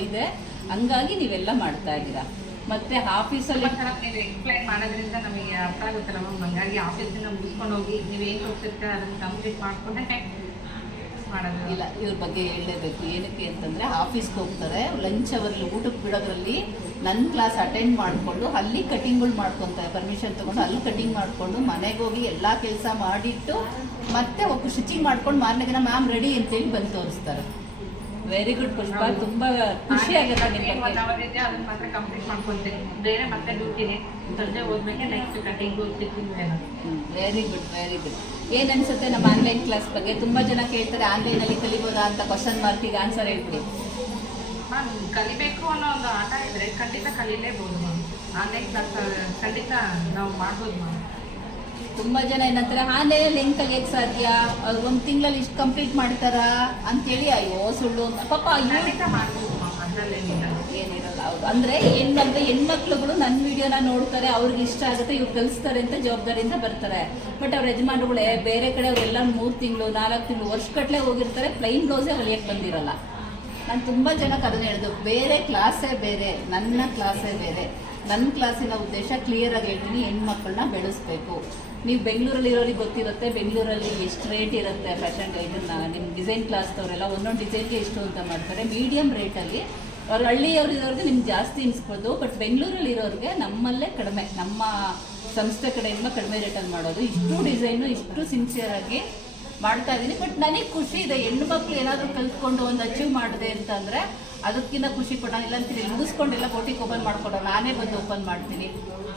ಇದೆ. ಹಂಗಾಗಿ ನೀವೆಲ್ಲ ಮಾಡ್ತಾ ಇದ್ದೀರಾ. ಮತ್ತೆ ಆಫೀಸಲ್ಲಿ ನೀವು ಎಕ್ಸ್ಪ್ಲೈನ್ ಮಾಡೋದ್ರಿಂದ ನಮಗೆ ಅರ್ಥ ಆಗುತ್ತಲ್ಲ ಮ್ಯಾಮ್. ಹಂಗಾಗಿ ಆಫೀಸಿಂದ ಮುಗಿಸ್ಕೊಂಡು ಹೋಗಿ ನೀವು ಏನು ಹೋಗ್ತಿರ್ತೀರ ಅದನ್ನು ಕಂಪ್ಲೀಟ್ ಮಾಡಿಕೊಂಡೆ ಮಾಡೋದು. ಇಲ್ಲ, ಇವ್ರ ಬಗ್ಗೆ ಹೇಳಲೇಬೇಕು. ಏನಕ್ಕೆ ಅಂತಂದರೆ ಆಫೀಸ್ಗೆ ಹೋಗ್ತಾರೆ, ಲಂಚ್ ಅವರಲ್ಲಿ ಊಟಕ್ಕೆ ಬಿಡೋದ್ರಲ್ಲಿ ನನ್ನ ಕ್ಲಾಸ್ ಅಟೆಂಡ್ ಮಾಡಿಕೊಂಡು ಅಲ್ಲಿ ಕಟಿಂಗ್ಗಳು ಮಾಡ್ಕೊತಾರೆ, ಪರ್ಮಿಷನ್ ತೊಗೊಂಡು ಅಲ್ಲಿ ಕಟಿಂಗ್ ಮಾಡಿಕೊಂಡು ಮನೆಗೆ ಹೋಗಿ ಎಲ್ಲ ಕೆಲಸ ಮಾಡಿಟ್ಟು ಮತ್ತೆ ಒಬ್ಬರು ಸ್ಟಿಚಿಂಗ್ ಮಾಡ್ಕೊಂಡು ಮಾರನೇ ದಿನ ಮ್ಯಾಮ್ ರೆಡಿ ಅಂತೇಳಿ ಬಂದು ತೋರಿಸ್ತಾರೆ. ವೆರಿ ಗುಡ್ ಪುಷ್ಪ, ತುಂಬ ಖುಷಿ ಆಗುತ್ತೆ ನಿಮ್ಮ ಬಗ್ಗೆ. ಅದನ್ನ ಮಾತ್ರ ಕಂಪ್ಲೀಟ್ ಮಾಡ್ಕೊತೀನಿ, ಬೇರೆ ಮತ್ತೆ ಡ್ಯೂಟಿನೇ ಸಂಜೆ ಹೋದ್ಮೇಲೆ ನೆಕ್ಸ್ಟ್ ಕಟಿಂಗು ಸ್ಟಿಚಿಂಗ್ ಎಲ್ಲ. Very good, very good. ಏನು ಅನ್ಸುತ್ತೆ ನಮ್ಮ ಆನ್ಲೈನ್ ಕ್ಲಾಸ್ ಬಗ್ಗೆ? ತುಂಬ ಜನ ಕೇಳ್ತಾರೆ ಆನ್ಲೈನಲ್ಲಿ ಕಲಿಬೋದಾ ಅಂತ ಕ್ವಶನ್ ಮಾರ್ಕಿಗೆ ಆನ್ಸರ್ ಹೇಳ್ಬಿಡಿ ಮ್ಯಾಮ್. ಕಲಿಬೇಕು ಅನ್ನೋ ಒಂದು ಆಟ ಇದ್ರೆ ಖಂಡಿತ ಕಲೀಲೇಬಹುದು ಮ್ಯಾಮ್. ಆನ್ಲೈನ್ ಕ್ಲಾಸ್ ಖಂಡಿತ ನಾವು ಮಾಡ್ಬೋದು ಮ್ಯಾಮ್. ತುಂಬ ಜನ ಏನಂತಾರೆ ಆನ್ಲೈನಲ್ಲಿ ಹೆಂಗೆ ಕಲಿಯೋಕ್ಕೆ ಸಾಧ್ಯ, ಅವ್ರು ಒಂದು ತಿಂಗಳಲ್ಲಿ ಇಷ್ಟು ಕಂಪ್ಲೀಟ್ ಮಾಡ್ತಾರಾ ಅಂತೇಳಿ ಅಯ್ಯೋ ಸುಳ್ಳು ಪಾಪ ಖಂಡಿತ ಮಾಡ್ಬೋದು ಮ್ಯಾಮ್, ಅದರಲ್ಲೇನಿಲ್ಲ. ಏನಿರಲ್ಲ. ಹೌದು, ಅಂದರೆ ಏನಂದರೆ ಹೆಣ್ಮಕ್ಳುಗಳು ನನ್ನ ವಿಡಿಯೋನ ನೋಡ್ತಾರೆ, ಅವ್ರಿಗೆ ಇಷ್ಟ ಆಗುತ್ತೆ, ಇವ್ರು ಕಲಿಸ್ತಾರೆ ಅಂತ ಜವಾಬ್ದಾರಿಯಿಂದ ಬರ್ತಾರೆ. ಬಟ್ ಅವ್ರ ಯಜಮಾನ್ರುಗಳೇ ಬೇರೆ ಕಡೆ ಅವರೆಲ್ಲ 3 ತಿಂಗಳು 4 ತಿಂಗಳು ವರ್ಷಗಟ್ಟಲೆ ಹೋಗಿರ್ತಾರೆ, ಪ್ಲೈನ್ ಬ್ಲೌಸೇ ಹೊಲಿಯಕ್ಕೆ ಬಂದಿರಲ್ಲ. ನಾನು ತುಂಬ ಜನಕ್ಕೆ ಅದನ್ನು ಹೇಳಿದ್ದು, ಬೇರೆ ಕ್ಲಾಸೇ ಬೇರೆ, ನನ್ನ ಕ್ಲಾಸೇ ಬೇರೆ. ನನ್ನ ಕ್ಲಾಸಿನ ಉದ್ದೇಶ ಕ್ಲಿಯರಾಗಿ ಹೇಳ್ತೀನಿ, ಹೆಣ್ಮಕ್ಳನ್ನ ಬೆಳೆಸ್ಬೇಕು. ನೀವು ಬೆಂಗಳೂರಲ್ಲಿ ಇರೋರಿಗೆ ಗೊತ್ತಿರುತ್ತೆ, ಬೆಂಗಳೂರಲ್ಲಿ ಎಷ್ಟು ರೇಟ್ ಇರುತ್ತೆ ಫ್ಯಾಷನ್. ಇದನ್ನು ನಿಮ್ಮ ಡಿಸೈನ್ ಕ್ಲಾಸ್ದವರೆಲ್ಲ ಒಂದೊಂದು ಡಿಸೈನ್ಗೆ ಎಷ್ಟು ಅಂತ ಮಾಡ್ತಾರೆ. ಮೀಡಿಯಮ್ ರೇಟಲ್ಲಿ ಅವ್ರು ಹಳ್ಳಿಯವ್ರು ಇರೋರಿಗೆ ನಿಮ್ಗೆ ಜಾಸ್ತಿ ಅನಿಸ್ಬೋದು, ಬಟ್ ಬೆಂಗಳೂರಲ್ಲಿ ಇರೋರಿಗೆ ನಮ್ಮಲ್ಲೇ ಕಡಿಮೆ, ನಮ್ಮ ಸಂಸ್ಥೆ ಕಡೆಯಿಂದ ಕಡಿಮೆ ರೇಟಲ್ಲಿ ಮಾಡೋದು. ಇಷ್ಟು ಡಿಸೈನು ಇಷ್ಟು ಸಿನ್ಸಿಯರಾಗಿ ಮಾಡ್ತಾ ಇದ್ದೀನಿ. ಬಟ್ ನನಗೆ ಖುಷಿ ಇದೆ, ಹೆಣ್ಣು ಮಕ್ಕಳು ಏನಾದರೂ ಕಲ್ತ್ಕೊಂಡು ಒಂದು ಅಚೀವ್ ಮಾಡಿದೆ ಅಂತಂದರೆ ಅದಕ್ಕಿಂತ ಖುಷಿ ಪಡೋಣ. ಇಲ್ಲಾಂತೀನಿ ಮುಗಿಸ್ಕೊಂಡೆಲ್ಲ ಬೋಟಿಗೆ ಓಪನ್ ಮಾಡ್ಕೊಡೋ, ನಾನೇ ಬಂದು ಓಪನ್ ಮಾಡ್ತೀನಿ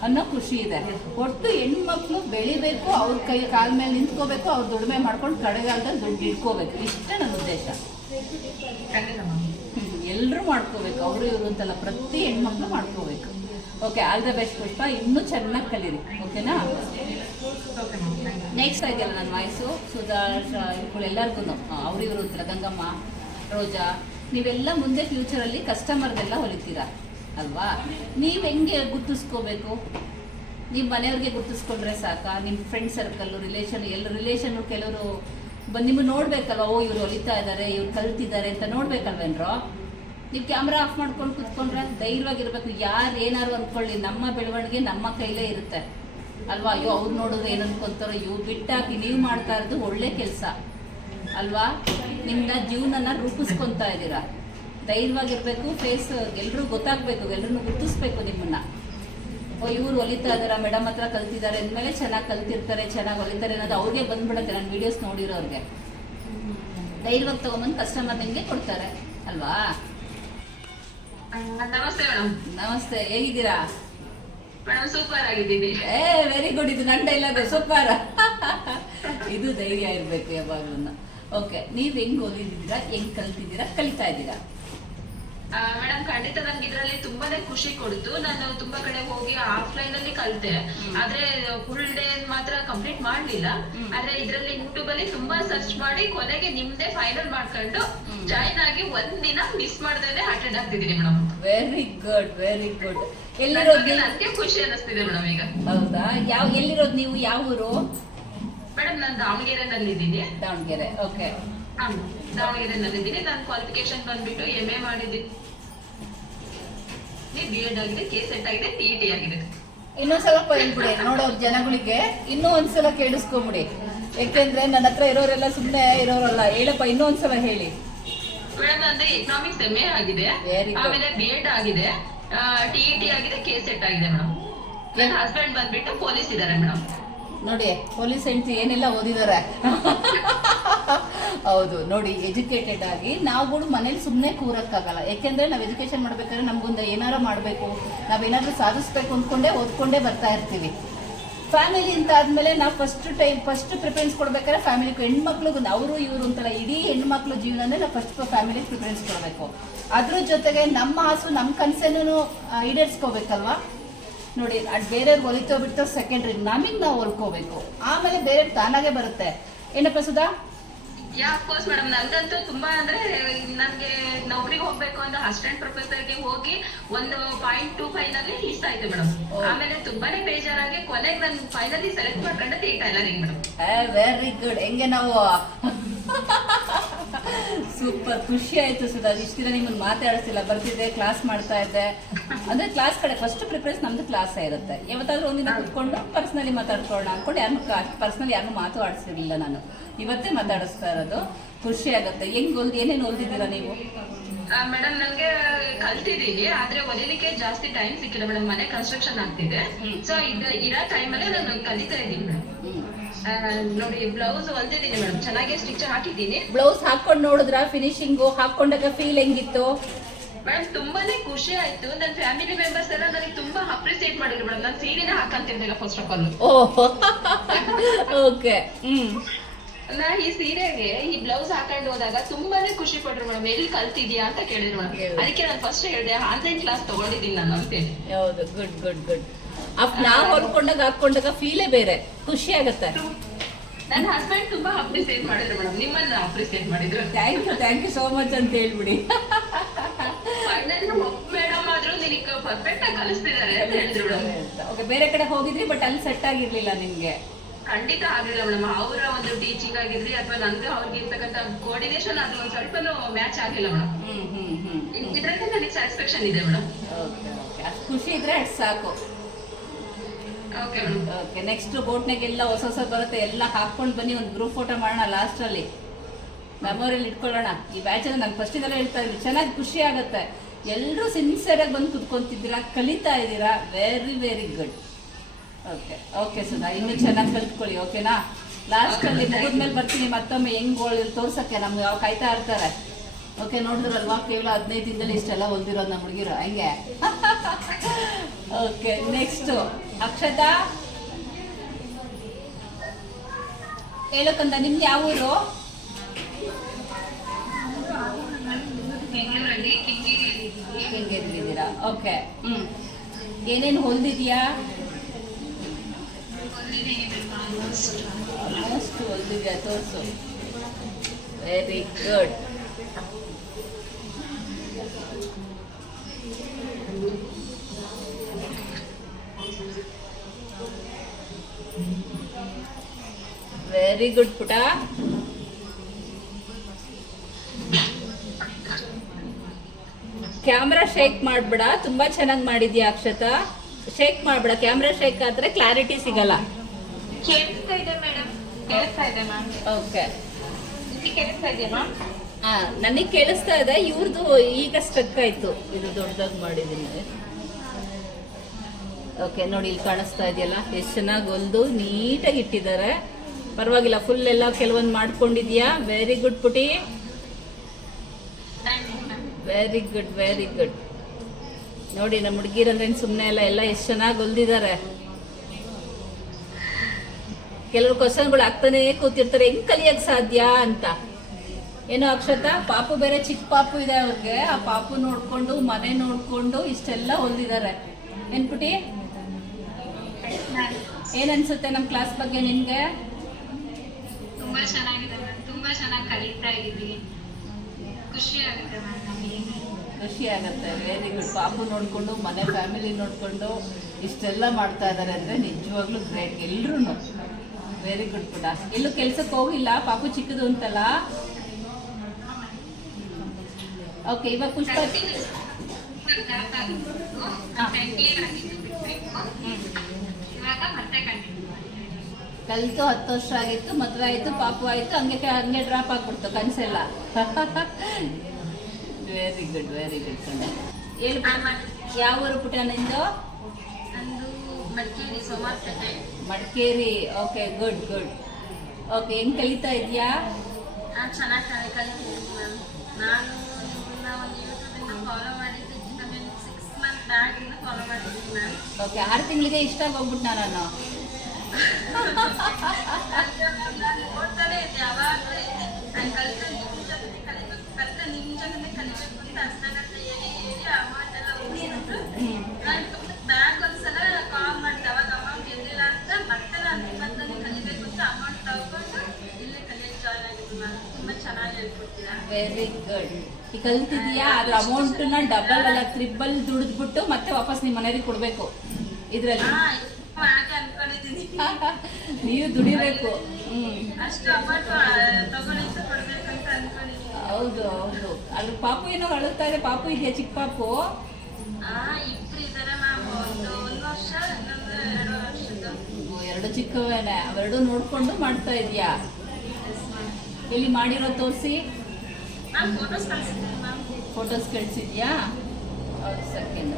ಅನ್ನೋ ಖುಷಿ ಇದೆ. ಒಟ್ಟು ಹೆಣ್ಮಕ್ಳು ಬೆಳಿಬೇಕು, ಅವ್ರ ಕಾಲ ಮೇಲೆ ನಿಂತ್ಕೋಬೇಕು, ಅವ್ರು ದುಡಿಮೆ ಮಾಡ್ಕೊಂಡು ಕಡೆಗಾಲದಲ್ಲಿ ದುಡ್ಡು ಇಟ್ಕೋಬೇಕು. ಇಷ್ಟೇ ನನ್ನ ಉದ್ದೇಶ. ಎಲ್ಲರೂ ಮಾಡ್ಕೋಬೇಕು, ಅವರು ಇವರು ಅಂತಲ್ಲ, ಪ್ರತಿ ಹೆಣ್ಮಕ್ಳು ಮಾಡ್ಕೋಬೇಕು. ಓಕೆ, ಆಲ್ ದ ಬೆಸ್ಟ್ ಪುಷ್ಪ, ಇನ್ನೂ ಚೆನ್ನಾಗಿ ಕಲೀರಿ. ಓಕೆನಾ? ನೆಕ್ಸ್ಟ್ ಆಗಿಲ್ಲ ನನ್ನ ವಾಯ್ಸು ಸುಧಾ ಇವ್ಗಳು ಎಲ್ಲರಿಗೂ ಅವ್ರು ಇವರು ಅಂತಲ್ಲ, ಗಂಗಮ್ಮ, ರೋಜಾ, ನೀವೆಲ್ಲ ಮುಂದೆ ಫ್ಯೂಚರಲ್ಲಿ ಕಸ್ಟಮರ್ಗೆಲ್ಲ ಹೊಲಿತೀರಾ ಅಲ್ವಾ? ನೀವು ಹೆಂಗೆ ಗುರ್ತಿಸ್ಕೋಬೇಕು? ನಿಮ್ಮ ಮನೆಯವ್ರಿಗೆ ಗುರ್ತಿಸ್ಕೊಂಡ್ರೆ ಸಾಕಾ? ನಿಮ್ಮ ಫ್ರೆಂಡ್ ಸರ್ಕಲ್ಲು, ರಿಲೇಷನ್ನು ಕೆಲವರು ಬಂದು ನಿಮಗೆ ನೋಡ್ಬೇಕಲ್ವ, ಓ ಇವ್ರು ಹೊಲಿತಾ ಇದ್ದಾರೆ, ಇವ್ರು ಕಲ್ತಿದ್ದಾರೆ ಅಂತ ನೋಡ್ಬೇಕಲ್ವೇನ್ರೋ? ನೀವು ಕ್ಯಾಮ್ರಾ ಆಫ್ ಮಾಡ್ಕೊಂಡು ಕುತ್ಕೊಂಡ್ರೆ ಧೈರ್ಯವಾಗಿರ್ಬೇಕು. ಯಾರು ಏನಾರು ಅಂದ್ಕೊಳ್ಳಿ, ನಮ್ಮ ಬೆಳವಣಿಗೆ ನಮ್ಮ ಕೈಲೇ ಇರುತ್ತೆ ಅಲ್ವಾ? ಅಯ್ಯೋ ಅವ್ರು ನೋಡಿದ್ರೆ ಏನು ಅನ್ಕೊಂತಾರೋ, ಇವು ಬಿಟ್ಟಾಕಿ ನೀವು ಮಾಡ್ತಾ ಇರೋದು ಒಳ್ಳೆ ಕೆಲಸ ಅಲ್ವಾ? ನಿಮ್ಮನ್ನ ಜೀವನನ ರೂಪಿಸ್ಕೊತಾ ಇದ್ದೀರಾ. ಧೈರ್ಯವಾಗಿರ್ಬೇಕು, ಫೇಸ್ ಎಲ್ಲರೂ ಗೊತ್ತಾಗಬೇಕು, ಎಲ್ಲರೂ ಗುರ್ತಿಸ್ಬೇಕು ನಿಮ್ಮನ್ನ. ಓ ಇವ್ರು ಹೊಲಿತಾ ಇದ್ದಾರಾ, ಮೇಡಮ್ ಹತ್ರ ಕಲ್ತಿದ್ದಾರೆ ಅಂದಮೇಲೆ ಚೆನ್ನಾಗಿ ಕಲ್ತಿರ್ತಾರೆ, ಚೆನ್ನಾಗಿ ಹೊಲಿತಾರೆ ಅನ್ನೋದು ಅವ್ರಿಗೆ ಬಂದ್ಬಿಡುತ್ತೆ. ನನ್ನ ವೀಡಿಯೋಸ್ ನೋಡಿರೋರಿಗೆ ಧೈರ್ಯವಾಗಿ ತೊಗೊಂಬಂದು ಕಸ್ಟಮರ್ ನಿಮಗೆ ಕೊಡ್ತಾರೆ ಅಲ್ವಾ? ನಮಸ್ತೆ ಮೇಡಮ್. ನಮಸ್ತೆ, ಹೇಗಿದ್ದೀರಾ ಮೇಡಮ್? ಸೂಪರ್ ಆಗಿದ್ದೀನಿ. Very good. ಇದು ನನ್ನ ಡೈಲಾಗ್, ಸೂಪರ್. ಇದು ಧೈರ್ಯ ಇರಬೇಕು ಯಾವಾಗಲೂ. ಓಕೆ, ನೀವು ಹೆಂಗ್ ಓದಿದ್ದೀರಾ, ಹೆಂಗ್ ಕಲ್ತಿದ್ದೀರಾ, ಕಲಿತಾ ಇದ್ದೀರಾ? ಮೇಡಮ್ ಖಂಡಿತ ನನ್ಗೆ ಇದ್ರಲ್ಲಿ ತುಂಬಾನೇ ಖುಷಿ ಕೊಡ್ತು. ನಾನು ತುಂಬಾ ಕಡೆ ಹೋಗಿ ಆಫ್ಲೈನ್ ಅಲ್ಲಿ ಕಲಿತೆ, ಆದ್ರೆ ಫುಲ್ ಡೇ ಮಾತ್ರ ಕಂಪ್ಲೀಟ್ ಮಾಡ್ಲಿಲ್ಲ. ಆದ್ರೆ ಇದ್ರಲ್ಲಿ ಯೂಟ್ಯೂಬ್ ಅಲ್ಲಿ ತುಂಬಾ ಸರ್ಚ್ ಮಾಡಿ ಕೊನೆಗೆ ನಿಮ್ದೇ ಫೈನಲ್ ಮಾಡ್ಕೊಂಡು ಜಾಯಿನ್ ಆಗಿ ಒಂದಿನ ಮಿಸ್ ಮಾಡ್ದೇನೆ ಅಟೆಂಡ್ ಆಗ್ತಿದ್ದೀನಿ madam. Very good, very good. ಎಲ್ಲಿರೋದು? ನನ್ಗೆ ಖುಷಿ ಅನಿಸ್ತಿದೆ ಮೇಡಮ್ ಈಗ. ಹೌದಾ? ಎಲ್ಲಿರೋದು ನೀವು? ಯಾವ ಊರು? ಮೇಡಮ್ ನಾನು ದಾವಣಗೆರೆನಲ್ಲಿದ್ದೀನಿ. ದಾವಣಗೆರೆ. ಓಕೆ, ದಾವಣಗೆರೆನಲ್ಲಿದ್ದೀನಿ. ನಾನು ಕ್ವಾಲಿಫಿಕೇಶನ್ ಬಂದ್ಬಿಟ್ಟು MA ಮಾಡಿದ್ದೀನಿ, B.Ed ಆಗಿದೆ, KCET ಆಗಿದೆ, TET ಆಗಿದೆ. ಇನ್ನೊಂದ್ಸಲ ಹೇಳ್ಬಿಡಿ ನೋಡೋರ್ ಜನಗಳಿಗೆ, ಇನ್ನೂ ಒಂದ್ಸಲ ಕೇಳಿಸ್ಕೊಂಬಿಡಿ. ಯಾಕೆಂದ್ರೆ ನನ್ನ ಹತ್ರ ಇರೋರೆಲ್ಲ ಸುಮ್ಮನೆ ಇರೋರಲ್ಲ. ಹೇಳಪ್ಪ, ಇನ್ನೂ ಒಂದ್ಸಲ ಹೇಳಿ. ಮೇಡಮ್ ಅಂದ್ರೆ ಎಕನಾಮಿಕ್ಸ್ MA ಆಗಿದೆ, ಆಮೇಲೆ B.Ed ಆಗಿದೆ, TET ಆಗಿದೆ, KCET ಆಗಿದೆ ಮೇಡಮ್. ನನ್ನ ಹಸ್ಬೆಂಡ್ ಬಂದ್ಬಿಟ್ಟು ಪೊಲೀಸ್ ಇದ್ದಾರೆ ಮೇಡಮ್. ನೋಡಿ, ಪೊಲೀಸ್ ಹೆಂಡತಿ ಏನೆಲ್ಲ ಓದಿದ್ದಾರೆ. ಹೌದು ನೋಡಿ, ಎಜುಕೇಟೆಡ್ ಆಗಿ ನಾವುಗಳು ಮನೇಲಿ ಸುಮ್ಮನೆ ಕೂರಕ್ಕಾಗಲ್ಲ. ಯಾಕೆಂದ್ರೆ ನಾವು ಎಜುಕೇಶನ್ ಮಾಡ್ಬೇಕಾದ್ರೆ ನಮ್ಗೊಂದು ಏನಾರು ಮಾಡಬೇಕು, ನಾವೇನಾದ್ರೂ ಸಾಧಿಸ್ಬೇಕು ಅಂದ್ಕೊಂಡೇ ಓದ್ಕೊಂಡೇ ಬರ್ತಾ ಇರ್ತೀವಿ. ಫ್ಯಾಮಿಲಿ ಅಂತ ಆದಮೇಲೆ ನಾವು ಫಸ್ಟ್ ಪ್ರಿಫರೆನ್ಸ್ ಕೊಡ್ಬೇಕಾದ್ರೆ ಫ್ಯಾಮಿಲಿ, ಹೆಣ್ಮಕ್ಳಿಗೆ ಅವರು ಇವರು ಅಂತಲ್ಲ, ಇಡೀ ಹೆಣ್ಮಕ್ಳು ಜೀವನನೇ ನಾವು ಫಸ್ಟ್ ಫ್ಯಾಮಿಲಿಗೆ ಪ್ರಿಫರೆನ್ಸ್ ಕೊಡಬೇಕು. ಅದ್ರ ಜೊತೆಗೆ ನಮ್ಮ ಆಸು, ನಮ್ಮ ಕನಸನ್ನು ಈಡೇರಿಸ್ಕೋಬೇಕಲ್ವಾ? ನೋಡಿ, ಅದು ಬೇರೆಯವ್ರಿಗೆ ಹೊಲಿತೋ ಬಿಡ್ತೋ ಸೆಕೆಂಡ್ರಿ, ನಮಗೆ ನಾವು ಹೊಲ್ಕೋಬೇಕು, ಆಮೇಲೆ ಬೇರೆ ತಾನಾಗೆ ಬರುತ್ತೆ. ಏನಪ್ಪ ಸುಧಾ? ಅಫ್ಕೋರ್ಸ್ ಮೇಡಮ್, ನಂದಂತೂ ತುಂಬಾ ಅಂದ್ರೆ ನನ್ಗೆ ನೌಕರಿಗೆ ಹೋಗ್ಬೇಕು ಅಂತ ಅಸಿಸ್ಟೆಂಟ್ ಪ್ರೊಫೆಸರ್ಗೆ ಹೋಗಿ 1.25 ನಲ್ಲಿ ಇಷ್ಟ ಆಯ್ತು ಮೇಡಮ್. ಆಮೇಲೆ ತುಂಬಾನೇ ಬೇಜಾರಾಗಿ ಕೊನೆಗೆ ನಾನು ಫೈನಲಿ ಸೆಲೆಕ್ಟ್ ಮಾಡ್ಕೊಂಡದ್ದು ಈ ಟೈಲರಿಂಗ್ ಮೇಡಮ್. Very good. ಹೆಂಗೆ ನಾವು ಸೂಪರ್, ಖುಷಿ ಆಯ್ತು ಸುಧಾ. ಇಷ್ಟು ದಿನ ನಿಮ್ಮನ್ನು ಮಾತಾಡಿಸಿಲ್ಲ, ಬರ್ತಿದ್ದೆ, ಕ್ಲಾಸ್ ಮಾಡ್ತಾ ಇದ್ದೆ, ಅಂದ್ರೆ ಕ್ಲಾಸ್ ಕಡೆ ಫಸ್ಟ್ ಪ್ರಿಫರೆನ್ಸ್ ನಮ್ದು ಕ್ಲಾಸ್ ಇರುತ್ತೆ. ಯಾವತ್ತಾದ್ರೂ ಒಂದಿನ ಕುತ್ಕೊಂಡು ಪರ್ಸ್ನಲಿ ಮಾತಾಡ್ಕೊಳ್ಳೋಣ ಅನ್ಕೊಂಡು ಪರ್ಸ್ನಲಿ ಯಾರನ್ನೂ ಮಾತು ಆಡಿಸಿರ್ಲಿಲ್ಲ ನಾನು. ಇವತ್ತೇ ಮಾತಾಡಿಸ್ತಾ ಇರೋದು. ಖುಷಿ ಆಗುತ್ತೆ. ಏನೇನು ಓದಿದ್ದೀರಾ ನೀವು? ಮೇಡಮ್ ನಂಗೆ ಕಲ್ತಿದೀನಿ, ಆದ್ರೆ ಹೊಲಿಲಿಕ್ಕೆ ಜಾಸ್ತಿ ಟೈಮ್ ಸಿಕ್ಕಿಲ್ಲ ಮೇಡಮ್. ಮನೆ ಕನ್ಸ್ಟ್ರಕ್ಷನ್ ಆಗ್ತಿದೆ. ಸೊ ಇರೋ ಟೈಮಲ್ಲೇ ನಾನು ಕಲಿತಾ ಇದ್ದೀನಿ ಮೇಡಮ್. ನೋಡಿ ಬ್ಲೌಸ್ ಹೊಲ್ದಿದ್ದೀನಿ ಮೇಡಮ್, ಚೆನ್ನಾಗಿ ಸ್ಟಿಚ್ ಹಾಕಿದ್ದೀನಿ. ಬ್ಲೌಸ್ ಹಾಕೊಂಡು ನೋಡಿದ್ರ ಫಿನಿಶಿಂಗು ಹಾಕೊಂಡಾಗ ಫೀಲ್ ಹೆಂಗಿತ್ತು? ಮೇಡಮ್ ತುಂಬಾನೇ ಖುಷಿ ಆಯ್ತು. ನನ್ನ ಫ್ಯಾಮಿಲಿ ಮೆಂಬರ್ಸ್ ಎಲ್ಲ ನನಗೆ ತುಂಬಾ ಅಪ್ರಿಸಿಯೇಟ್ ಮಾಡಿದ್ರು ಮೇಡಮ್. ನಾನು ಸೀರೆನೇ ಹಾಕಂತಿರ್ಲಿಲ್ಲ ಫಸ್ಟ್ ಆಫ್ ಆಲ್. ಓಕೆ. ನಾ ಈ ಸೀರೆಗೆ ಈ ಬ್ಲೌಸ್ ಹಾಕೊಂಡು ಹೋದಾಗ ತುಂಬಾನೇ ಖುಷಿ ಪಟ್ರು ಮೇಡಮ್. ಎಲ್ಲಿ ಕಲ್ತಿದ್ಯಾ ಅಂತ ಕೇಳಿದ್ರು ಮೇಡಮ್. ಅದಕ್ಕೆ ನಾನು ಫಸ್ಟ್ ಹೇಳಿದೆ ಆನ್ಲೈನ್ ಕ್ಲಾಸ್ ತಗೊಂಡಿದ್ದೀನಿ ನಾನು ಅಂತೇಳಿ. ಹೌದು, ಗುಡ್ ಗುಡ್ ಗುಡ್. ನಾವು ಹಾಕೊಂಡಾಗ ಫೀಲೇ ಬೇರೆ, ಖುಷಿ ಆಗತ್ತೆ. ನನ್ನ ಹಸ್ಬೆಂಡ್ ತುಂಬಾ ಅಪ್ರಿಸಿಯೇಟ್ ಮಾಡಿದ್ರು ಮೇಡಮ್, ನಿಮ್ಮನ್ನ ಅಪ್ರಿಸಿಯೇಟ್ ಮಾಡಿದ್ರು. ಥ್ಯಾಂಕ್ ಯು ಸೋ ಮಚ್ ಅಂತ ಹೇಳ್ಬಿಡಿ. ಮೇಡಮ್ ಆದ್ರೂ ನಿನಗೆ ಪರ್ಫೆಕ್ಟ್ ಆಗಿ ಕಲಿಸ್ತಿದ್ದಾರೆ ಅಂತ ಹೇಳಿದ್ರು ಮೇಡಮ್. ಓಕೆ, ಬೇರೆ ಕಡೆ ಹೋಗಿದ್ರಿ ಬಟ್ ಅಲ್ಲಿ ಸೆಟ್ ಆಗಿರ್ಲಿಲ್ಲ ನಿಮ್ಗೆ? ಖಂಡಿತ ಆಗಿಲ್ಲ ಮೇಡಮ್. ಅವರ ಒಂದು ಟೀಚಿಂಗ್ ಆಗಿರ್ಲಿ ಅಥವಾ ನಂದು ಅವ್ರಿಗೆ ಇರ್ತಕ್ಕಂಥ ಕೋಆರ್ಡಿನೇಷನ್ ಅದು ಒಂದ್ ಸ್ವಲ್ಪನೂ ಮ್ಯಾಚ್ ಆಗಿಲ್ಲ ಮೇಡಮ್. ಇದ್ರಲ್ಲಿ ನನಗೆ ಸ್ಯಾಟಿಸ್ಫ್ಯಾಕ್ಷನ್ ಇದೆ ಮೇಡಮ್. ಅಷ್ಟು ಖುಷಿ ಇದ್ರೆ ಅಷ್ಟು ಸಾಕು. Okay madam. ಓಕೆ, ನೆಕ್ಸ್ಟ್ ಬೋಟ್ನಾಗೆಲ್ಲ ಹೊಸ ಬರುತ್ತೆ, ಎಲ್ಲ ಹಾಕೊಂಡು ಬನ್ನಿ, ಒಂದು ಗ್ರೂಪ್ ಫೋಟೋ ಮಾಡೋಣ ಲಾಸ್ಟಲ್ಲಿ, ಮೆಮೊರಿಯಲ್ಲಿ ಇಟ್ಕೊಳ್ಳೋಣ. ಈ ಬ್ಯಾಚಲ್ಲಿ ನಾನು ಫಸ್ಟಿಂದಲೇ ಹೇಳ್ತಾ ಇದ್ದೀನಿ, ಚೆನ್ನಾಗಿ ಖುಷಿ ಆಗುತ್ತೆ. ಎಲ್ಲರೂ ಸಿನ್ಸಿಯರಾಗಿ ಬಂದು ಕುತ್ಕೊಂತಿದ್ದೀರಾ, ಕಲಿತಾ ಇದ್ದೀರಾ. Very very good. Okay Sudha, ಇನ್ನೂ ಚೆನ್ನಾಗಿ ಕಲ್ತ್ಕೊಳ್ಳಿ. ಓಕೆನಾ? ಲಾಸ್ಟಲ್ಲಿ ಮುಗಿದ್ಮೇಲೆ ಬರ್ತೀನಿ ಮತ್ತೊಮ್ಮೆ ಹೆಂಗೆ ತೋರ್ಸಕ್ಕೆ ನಮ್ಗೆ ಯಾವ ಕಾಯ್ತಾ ಇರ್ತಾರೆ. ಓಕೆ, ನೋಡಿದ್ರಲ್ವಾ ಕೇವಲ 15 ದಿನದಲ್ಲಿ ಇಷ್ಟೆಲ್ಲ ಹೊಲ್ದಿರೋದು ನಮ್ಮ ಹುಡುಗಿರು ಹಂಗೆ. ಓಕೆ, ನೆಕ್ಸ್ಟು ಅಕ್ಷತಾ ಹೇಳಕ್ಕಂತ, ನಿಮ್ಗೆ ಯಾವ ಊರು? ಹೆಂಗಿದ್ದೀರಾ? ಓಕೆ. ಏನೇನು ಹೊಲ್ದಿದ್ಯಾ? ಆಲ್ಮೋಸ್ಟ್ ಹೊಲ್ದಿದ್ಯಾ, ತೋರಿಸು. Very good. ವೆರಿ ಗುಡ್ ಪುಟ. ಕ್ಯಾಮ್ರಾ ಶೇಕ್ ಮಾಡ್ಬೇಡ, ತುಂಬಾ ಚೆನ್ನಾಗಿ ಮಾಡಿದ್ಯಾ ಅಕ್ಷತಾ. ಶೇಕ್ ಮಾಡ್ಬೇಡ, ಕ್ಯಾಮ್ರಾ ಶೇಕ್ ಆದ್ರೆ ಕ್ಲಾರಿಟಿ ಸಿಗಲ್ಲ. ಕೇಳಿಸ್ತಾ ಇದೆ ಮೇಡಮ್, ಕೇಳಿಸ್ತಾ ಇದೆ ಮ್ಯಾಮ್. ಓಕೆ, ಕೇಳಿಸ್ತಾ ಇದೆಯಾ ಮ್ಯಾಮ್? ನನಗೆ ಕೇಳಿಸ್ತಾ ಇದೆ. ಇವ್ರದ್ದು ಈಗ ಸ್ಟಕ್ ಆಯ್ತು, ಇದು ದೊಡ್ಡದಾಗಿ ಮಾಡಿದ್ದೀನಿ. ಓಕೆ, ನೋಡಿ ಇಲ್ಲಿ ಕಾಣಿಸ್ತಾ ಇದೆಯಲ್ಲ, ಎಷ್ಟು ಚೆನ್ನಾಗಿ ಹೊಲ್ದು ನೀಟಾಗಿ ಇಟ್ಟಿದ್ದಾರೆ. ಪರವಾಗಿಲ್ಲ, ಫುಲ್ ಎಲ್ಲ ಕೆಲವೊಂದು ಮಾಡ್ಕೊಂಡಿದ್ಯಾ. ವೆರಿ ಗುಡ್ ಪುಟಿ, ವೆರಿ ಗುಡ್ ವೆರಿ ಗುಡ್. ನೋಡಿ ನಮ್ಮ ಹುಡುಗಿರಂದ್ರೆ ಸುಮ್ಮನೆ ಎಲ್ಲ ಎಷ್ಟು ಚೆನ್ನಾಗಿ ಹೊಲ್ದಿದ್ದಾರೆ. ಕೆಲವರು ಕ್ವಶನ್ಗಳು ಆಗ್ತಾನೆ ಕೂತಿರ್ತಾರೆ, ಹೆಂಗ್ ಕಲಿಯಕ್ ಸಾಧ್ಯ ಅಂತ. ಏನೋ ಅಕ್ಷತಾ, ಪಾಪು ಬೇರೆ ಚಿಕ್ಕ ಪಾಪು ಇದೆ ಅವ್ರಿಗೆ. ಆ ಪಾಪು ನೋಡ್ಕೊಂಡು ಮನೆ ನೋಡ್ಕೊಂಡು ಇಷ್ಟೆಲ್ಲ ಹೊಲ್ದಿದ್ದಾರೆ. ಏನ್ಪುಟಿ, ಏನನ್ಸುತ್ತೆ ನಮ್ಮ ಕ್ಲಾಸ್ ಬಗ್ಗೆ ನಿಮ್ಗೆ? ತುಂಬಾ ಚೆನ್ನಾಗಿದೆ ಮ್ಯಾಮ್, ತುಂಬಾ ಚೆನ್ನಾಗಿ ಕಲಿತಾ ಇದ್ದೀವಿ. ಖುಷಿ ಆಗುತ್ತೆ ಮ್ಯಾಮ್ ನಮಗೆ. ಖುಷಿ ಆಗುತ್ತೆ. Very good. ಪಾಪು ನೋಡ್ಕೊಂಡು ಮನೆ ಫ್ಯಾಮಿಲಿ ನೋಡ್ಕೊಂಡು ಇಷ್ಟೆಲ್ಲ ಮಾಡ್ತಾ ಇದ್ದಾರೆ ಅಂದ್ರೆ ನಿಜವಾಗ್ಲೂ ಗ್ರೇಟ್ ಎಲ್ರೂ. ವೆರಿ ಗುಡ್ ಪುಟ. ಎಲ್ಲೂ ಕೆಲ್ಸಕ್ಕೆ ಹೋಗಿಲ್ಲ, ಪಾಪು ಚಿಕ್ಕದು ಅಂತಲ್ಲ. ಓಕೆ, ಇವಾಗ ಪುಷ್ಪ ಕಲಿತು 10 ವರ್ಷ ಆಗಿತ್ತು, ಮದುವೆ ಆಯ್ತು, ಪಾಪು ಆಯ್ತು, ಹಂಗೆ ಡ್ರಾಪ್ ಆಗ್ಬಿಡ್ತು ಕನಸೆಲ್ಲ. Very good very good. ಹೇಳಿ, ಯಾವ ಊರು ಪುಟ ನಿಂದು? Madikeri. Okay, good good. Okay, ಹೆಂಗ್ ಕಲಿತಾ ಇದೆಯಾ? ಚೆನ್ನಾಗಿ ಕಲಿತಿದ್ದೀನಿ ಮ್ಯಾಮ್. ನಾನು ಒಂದು ಯೂಟ್ಯೂಬಿಂದ ಫಾಲೋ ಮಾಡಿದ್ದು 6 ಮಂತ್ ಬ್ಯಾಕ್ ಇಂದ ಫಾಲೋ ಮಾಡಿದ್ದೀನಿ ಮ್ಯಾಮ್. ಓಕೆ, 6 ತಿಂಗಳಿಗೆ ಇಷ್ಟ ಹೋಗ್ಬಿಟ್ಟು ನಾನು ನೋಡ್ತಾನೆ ಇದ್ದೆ ಯಾವಾಗಲೂ. ನಾನು ಕಲಿತ ನಿಮ್ಮ ಜೊತೆ ಕಲಿಬೇಕು, ಕಲಿತ ನಿಮ್ಮ ಜೊತೆ ಕಲಿಬೇಕು ಅಂತ ಅಷ್ಟಾಗತ್ತೆ. ಹೇಳಿ ಅಮೌಂಟ್ ಎಲ್ಲ ಉಳಿಸಿದ್ರು. ನಾನು ಬ್ಯಾಗ್ ಒಂದ್ಸಲ ಕಾಲ್ ಮಾಡಿದೆ, ಅವಾಗ ಅಮೌಂಟ್ ಇರಲಿಲ್ಲ ಅಂತ. ಮತ್ತೆ ನಾನು ನಿಮ್ಮಂತಾನೆ ಕಲಿಬೇಕು ಅಂತ ಅಮೌಂಟ್ ತಗೊಂಡು ಇಲ್ಲೇ ಕಲಿಯಕ್ಕೆ ಜಾಯ್ನ್ ಆಗಿದ್ದು ಮ್ಯಾಮ್. ತುಂಬಾ ಚೆನ್ನಾಗಿ ಹೇಳ್ಕೊಡ್ತೀರಾ. Very good. ಈ ಕಲ್ತಿದ್ಯಾ? ಅದ್ರ ಅಮೌಂಟ್ನ ಡಬಲ್ ಅಲ್ಲ ಟ್ರಿಬಲ್ ದುಡಿದ್ಬಿಟ್ಟು ಮತ್ತೆ ವಾಪಸ್ ನಿಮ್ಮ ಮನೆಯವ್ರಿಗೆ ಕೊಡ್ಬೇಕು. ಇದ್ರಲ್ಲಿ ಅನ್ಕೊಂಡಿದ್ದೀನಿ, ನೀವು ದುಡಿಬೇಕು. ಅಷ್ಟು ಅಮೌಂಟ್ ತಗೊಂಡಿದ್ದು ಕೊಡ್ಬೇಕಂತ ಅನ್ಕೊಂಡಿದ್ದೀನಿ. ಹೌದು ಹೌದು. ಅದ್ರ ಪಾಪು ಏನೋ ಅಳುತ್ತಾ ಇದೆ. ಪಾಪು ಇದೆಯಾ? ಚಿಕ್ಕ ಪಾಪು? ಇಬ್ರು ಇದಾರೆ ಮ್ಯಾಮ್. ಒಂದು ವರ್ಷ, ಇನ್ನೊಂದು 2 ವರ್ಷದ್ದು. ಎರಡು ಚಿಕ್ಕವೇನೆ, ಅವೆರಡು ನೋಡ್ಕೊಂಡು ಮಾಡ್ತಾ ಇದೀಯಾ? ಎಲ್ಲಿ ಮಾಡಿರೋ ತೋರಿಸಿ. ಮ್ಯಾಮ್ ಫೋಟೋಸ್ ಕಳಿಸಿದ್ದೀನಿ ಮ್ಯಾಮ್. ಫೋಟೋಸ್ ಕಳಿಸಿದ್ಯಾ? ಹೌದು, ಸೆಕೆಂಡ್.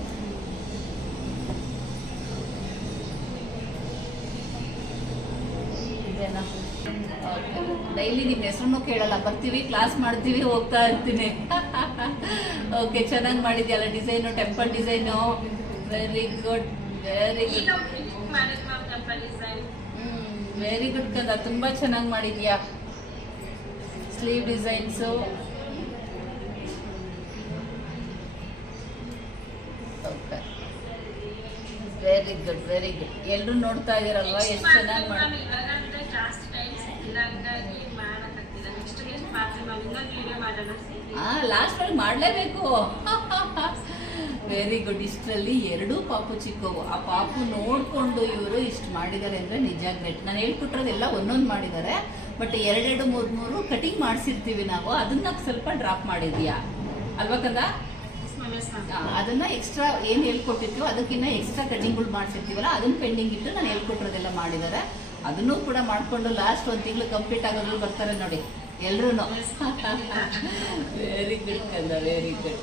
ಇದೇನಾ? ಡೈಲಿ ನಿಮ್ಮ ಹೆಸರನ್ನು ಕೇಳಲ್ಲ, ಬರ್ತೀವಿ ಕ್ಲಾಸ್ ಮಾಡ್ತೀವಿ ಹೋಗ್ತಾ ಇರ್ತೀನಿ. ಓಕೆ, ಚೆನ್ನಾಗಿ ಮಾಡಿದ್ಯಲ್ಲ design, temple design. Very good, very good. ಮಾಡಿದ್ ma'am temple design. Very good ಕಂದ, ತುಂಬ ಚೆನ್ನಾಗಿ ಮಾಡಿದ್ಯಾ. Sleeve designs. Okay, very good, very good. ಎಲ್ಲರೂ ನೋಡ್ತಾ ಇದ್ದೀರಲ್ವಾ ಎಷ್ಟು ಚೆನ್ನಾಗಿ ಮಾಡಿ. ಇವಾಗಂದ್ರೆ ಜಾಸ್ತಿ ಟೈಮ್ ಸಿಕ್ಕಿಲ್ಲ, ಹಂಗಾಗಿ ಮಾಡಕ್ಕಾಗ್ತಿಲ್ಲ. ನೆಕ್ಸ್ಟ್ ಎಷ್ಟು ಮಾಡ್ತೀನಿ ಮ್ಯಾಮ್, ಇನ್ನೊಂದು ವಿಡಿಯೋ ಮಾಡೋಣ. ಲಾಸ್ಟಲ್ಲಿ ಮಾಡಲೇಬೇಕು. Very good. ಇಷ್ಟರಲ್ಲಿ 2 ಪಾಪು ಚಿಕ್ಕವು. ಆ ಪಾಪು ನೋಡಿಕೊಂಡು ಇವರು ಇಷ್ಟು ಮಾಡಿದ್ದಾರೆ ಅಂದರೆ ನಿಜ ಗ್ರೇಟ್. ನಾನು ಹೇಳ್ಕೊಟ್ಟಿರೋದೆಲ್ಲ ಒಂದೊಂದು ಮಾಡಿದ್ದಾರೆ, ಬಟ್ 2 3 ಕಟಿಂಗ್ ಮಾಡಿಸಿರ್ತೀವಿ ನಾವು, ಅದನ್ನ ಸ್ವಲ್ಪ ಡ್ರಾಪ್ ಮಾಡಿದ್ಯಾ ಅಲ್ವಾ ಕಂದ? ಅದನ್ನ ಎಕ್ಸ್ಟ್ರಾ ಏನು ಹೇಳ್ಕೊಟ್ಟಿರ್ತೀವೋ ಅದಕ್ಕಿಂತ ಎಕ್ಸ್ಟ್ರಾ ಕಟಿಂಗ್ಗಳು ಮಾಡಿಸಿರ್ತೀವಲ್ಲ, ಅದನ್ನ ಪೆಂಡಿಂಗ್ ಇಟ್ಟು ನಾನು ಹೇಳ್ಕೊಟ್ಟಿರೋದೆಲ್ಲ ಮಾಡಿದ್ದಾರೆ. ಅದನ್ನೂ ಕೂಡ ಮಾಡಿಕೊಂಡು ಲಾಸ್ಟ್ 1 ತಿಂಗಳು ಕಂಪ್ಲೀಟ್ ಆಗೋದ್ರಲ್ಲಿ ಬರ್ತಾರೆ ನೋಡಿ ಎಲ್ಲರೂ. ವೆರಿ ಗುಡ್ ಕಂದ, ವೆರಿ ಗುಡ್.